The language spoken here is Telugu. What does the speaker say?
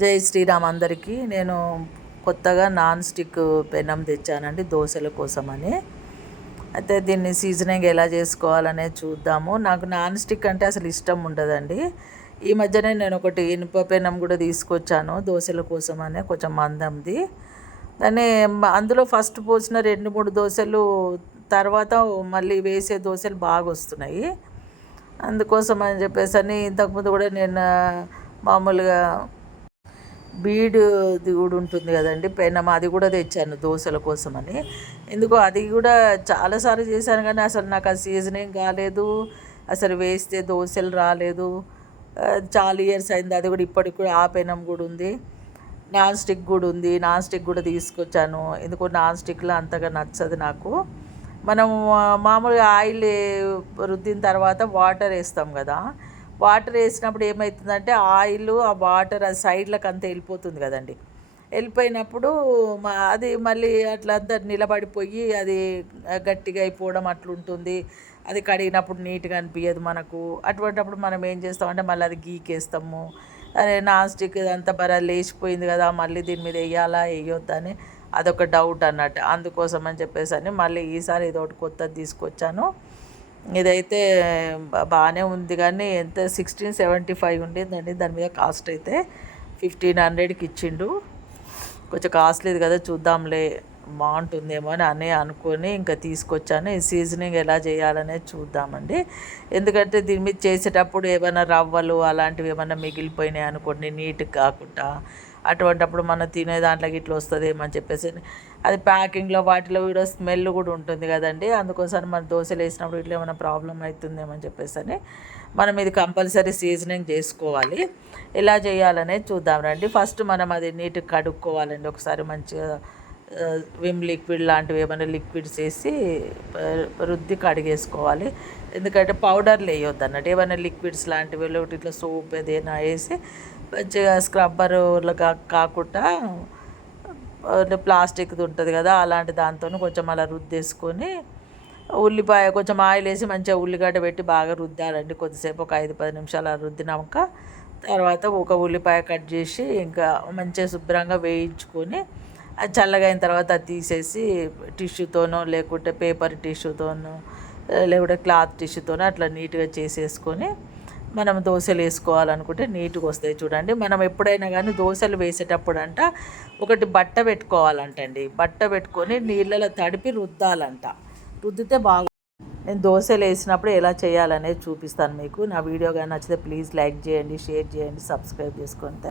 జై శ్రీరామ్ అందరికీ నేను కొత్తగా నాన్ స్టిక్ పెనం తెచ్చానండి దోశల కోసమని. అయితే దీన్ని సీజనింగ్ ఎలా చేసుకోవాలనేది చూద్దాము. నాకు నాన్ స్టిక్ అంటే అసలు ఇష్టం ఉండదండి. ఈ మధ్యనే నేను ఒకటి ఇనుప పెనం కూడా తీసుకొచ్చాను దోశల కోసమనే కొంచెం మందంది. కానీ అందులో ఫస్ట్ పోసిన రెండు మూడు దోశలు తర్వాత మళ్ళీ వేసే దోశలు బాగా వస్తున్నాయి. అందుకోసం అని చెప్పేసి అని ఇంతకుముందు కూడా నేను మామూలుగా బీడుది కూడా ఉంటుంది కదండి. పెనం అది కూడా తెచ్చాను దోశల కోసమని. ఎందుకో అది కూడా చాలాసార్లు చేశాను కానీ అసలు నాకు ఆ సీజనింగ్ కాలేదు. అసలు వేస్తే దోశలు రాలేదు. చాలా ఇయర్స్ అయింది అది కూడా ఇప్పటికి కూడా ఆ పెనం కూడా ఉంది. నాన్ స్టిక్ కూడా ఉంది. నాన్ స్టిక్ కూడా తీసుకొచ్చాను. ఎందుకో నాన్ స్టిక్లో అంతగా నచ్చదు నాకు. మనం మామూలుగా ఆయిల్ రుద్దిన తర్వాత వాటర్ వేస్తాం కదా. వాటర్ వేసినప్పుడు ఏమవుతుందంటే ఆయిల్ ఆ వాటర్ ఆ సైడ్లకు అంతా వెళ్ళిపోతుంది కదండి. వెళ్ళిపోయినప్పుడు అది మళ్ళీ అట్లా అంతా నిలబడిపోయి అది గట్టిగా అయిపోవడం అట్లుంటుంది. అది కడిగినప్పుడు నీట్గా అనిపించదు మనకు. అటువంటిప్పుడు మనం ఏం చేస్తామంటే మళ్ళీ అది గీకేస్తాము. అరే నాన్ స్టిక్ ఇదంతా బరా లేచిపోయింది కదా మళ్ళీ దీని మీద వేయాలా వేయొద్దా అని అదొక డౌట్ అన్నట్టు. అందుకోసం అని చెప్పేసి అని మళ్ళీ ఈసారి ఇది ఒకటి కొత్తది తీసుకొచ్చాను. ఇదైతే బాగానే ఉంది కానీ ఎంత? సిక్స్టీన్ సెవెంటీ ఫైవ్ ఉండిందండి. దాని మీద కాస్ట్ అయితే ఫిఫ్టీన్ హండ్రెడ్కి ఇచ్చిండు. కొంచెం కాస్ట్లీది కదా చూద్దాంలే బాగుంటుందేమో అని అని అనుకొని ఇంకా తీసుకొచ్చాను. ఈ సీజనింగ్ ఎలా చేయాలనేది చూద్దామండి. ఎందుకంటే దీని మీద చేసేటప్పుడు ఏమైనా రవ్వలు అలాంటివి ఏమైనా మిగిలిపోయినాయి అనుకోండి నీట్గా కాకుండా అటువంటప్పుడు మనం తినే దాంట్లోకి ఇట్లా వస్తుంది అని చెప్పేసి. అది ప్యాకింగ్లో వాటిలో కూడా స్మెల్ కూడా ఉంటుంది కదండి. అందుకోసం మన దోశలు వేసినప్పుడు ఇట్లా ఏమైనా ప్రాబ్లం అవుతుందేమో అని చెప్పేసి అని మనం ఇది కంపల్సరీ సీజనింగ్ చేసుకోవాలి. ఎలా చేయాలనేది చూద్దాం రండి. ఫస్ట్ మనం అది నీట్గా కడుక్కోవాలండి. ఒకసారి మంచిగా విమ్ లిక్విడ్ లాంటివి ఏమైనా లిక్విడ్స్ వేసి రుద్ది కడిగేసుకోవాలి. ఎందుకంటే పౌడర్లు వేయొద్దు అన్నట్టు ఏమైనా లిక్విడ్స్ లాంటివి లేకపోతే ఇట్లా సోప్ ఏదైనా వేసి మంచిగా స్క్రబ్బర్ కాకుండా ప్లాస్టిక్ది ఉంటుంది కదా అలాంటి దాంతో కొంచెం అలా రుద్దేసుకొని ఉల్లిపాయ కొంచెం ఆయిల్ వేసి మంచిగా ఉల్లిగడ్డ పెట్టి బాగా రుద్దాలండి. కొద్దిసేపు ఒక ఐదు పది నిమిషాలు అలా రుద్దినాక తర్వాత ఒక ఉల్లిపాయ కట్ చేసి ఇంకా మంచిగా శుభ్రంగా వేయించుకొని అది చల్లగా అయిన తర్వాత అది తీసేసి టిష్యూతోనో లేకుంటే పేపర్ టిష్యూతోనో లేకుంటే క్లాత్ టిష్యూతోనో అట్లా నీట్గా చేసేసుకొని మనం దోశలు వేసుకోవాలనుకుంటే నీట్గా వస్తాయి చూడండి. మనం ఎప్పుడైనా కానీ దోశలు వేసేటప్పుడు అంట ఒకటి బట్ట పెట్టుకోవాలంటండి. బట్ట పెట్టుకొని నీళ్ళలో తడిపి రుద్దాలంట. రుద్దితే బాగు. నేను దోశలు వేసినప్పుడు ఎలా చేయాలనేది చూపిస్తాను మీకు. నా వీడియో కానీ నచ్చితే ప్లీజ్ లైక్ చేయండి షేర్ చేయండి సబ్స్క్రైబ్ చేసుకోండి.